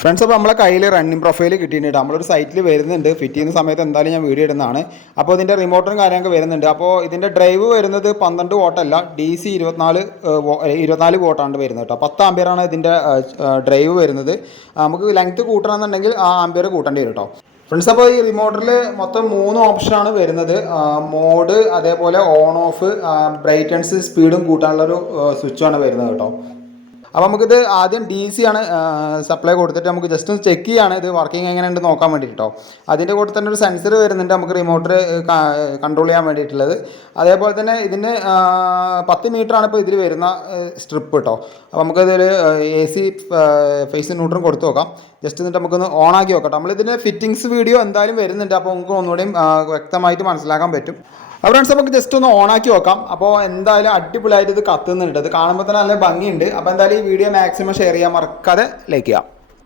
Friends, അപ്പോൾ നമ്മളെ കയ്യിൽ റണ്ണിങ് പ്രൊഫൈൽ കിട്ടിയിട്ടുണ്ട്. നമ്മളൊരു സൈറ്റിൽ വരുന്നുണ്ട്. ഫിറ്റ് ചെയ്യുന്ന സമയത്ത് എന്തായാലും ഞാൻ വീഡിയോ ഇടുന്നതാണ്. അപ്പോൾ ഇതിൻ്റെ റിമോട്ടറും കാര്യങ്ങളൊക്കെ വരുന്നുണ്ട്. അപ്പോൾ ഇതിൻ്റെ ഡ്രൈവ് വരുന്നത് 12 വോട്ടല്ല, DC 24 വോട്ടാണ് വരുന്നത് കേട്ടോ. 10 ആംപിയറാണ് ഇതിൻ്റെ ഡ്രൈവ് വരുന്നത്. നമുക്ക് ലെങ്ത്ത് കൂട്ടണമെന്നുണ്ടെങ്കിൽ ആ ആംപിയർ കൂട്ടേണ്ടി വരും കേട്ടോ. ഫ്രണ്ട്സ്, അപ്പോൾ ഈ റിമോട്ടറിൽ മൊത്തം 3 ഓപ്ഷനാണ് വരുന്നത്. മോഡ്, അതേപോലെ ഓൺ ഓഫ്, ബ്രൈറ്റൻസ്, സ്പീഡും കൂട്ടാനുള്ളൊരു സ്വിച്ചാണ് വരുന്നത് കേട്ടോ. അപ്പോൾ നമുക്കിത് ആദ്യം DC ആണ് സപ്ലൈ കൊടുത്തിട്ട് നമുക്ക് ജസ്റ്റ് ഒന്ന് ചെക്ക് ചെയ്യാണ് ഇത് വർക്കിംഗ് എങ്ങനെയുണ്ട് നോക്കാൻ വേണ്ടിയിട്ട് കേട്ടോ. അതിൻ്റെ കൂടെ തന്നെ ഒരു സെൻസർ വരുന്നുണ്ട് നമുക്ക് റിമോട്ടർ കൺട്രോൾ ചെയ്യാൻ വേണ്ടിയിട്ടുള്ളത്. അതേപോലെ തന്നെ ഇതിന് 10 മീറ്ററാണ് ഇപ്പോൾ ഇതിൽ വരുന്ന സ്ട്രിപ്പ് കേട്ടോ. അപ്പോൾ നമുക്കതിൽ AC ഫേസ് ന്യൂട്രൽ കൊടുത്ത് നോക്കാം. ജസ്റ്റ് എന്നിട്ട് നമുക്കൊന്ന് ഓണാക്കി നോക്കാം. നമ്മളിതിന് ഫിറ്റിങ്സ് വീഡിയോ എന്തായാലും വരുന്നുണ്ട്. അപ്പോൾ നമുക്ക് ഒന്നുകൂടെയും വ്യക്തമായിട്ട് മനസ്സിലാക്കാൻ പറ്റും. അപ്പോൾ ഫ്രണ്ട്സ്, നമുക്ക് ജസ്റ്റ് ഒന്ന് ഓണാക്കി നോക്കാം. അപ്പോൾ എന്തായാലും അടിപൊളിയായിട്ട് ഇത് കത്തുന്നുണ്ട്. അത് കാണുമ്പോൾ തന്നെ നല്ല ഭംഗിയുണ്ട്. അപ്പോൾ എന്തായാലും ഈ വീഡിയോ മാക്സിമം ഷെയർ ചെയ്യാൻ മറക്കാതെ ലൈക്ക് ചെയ്യാം.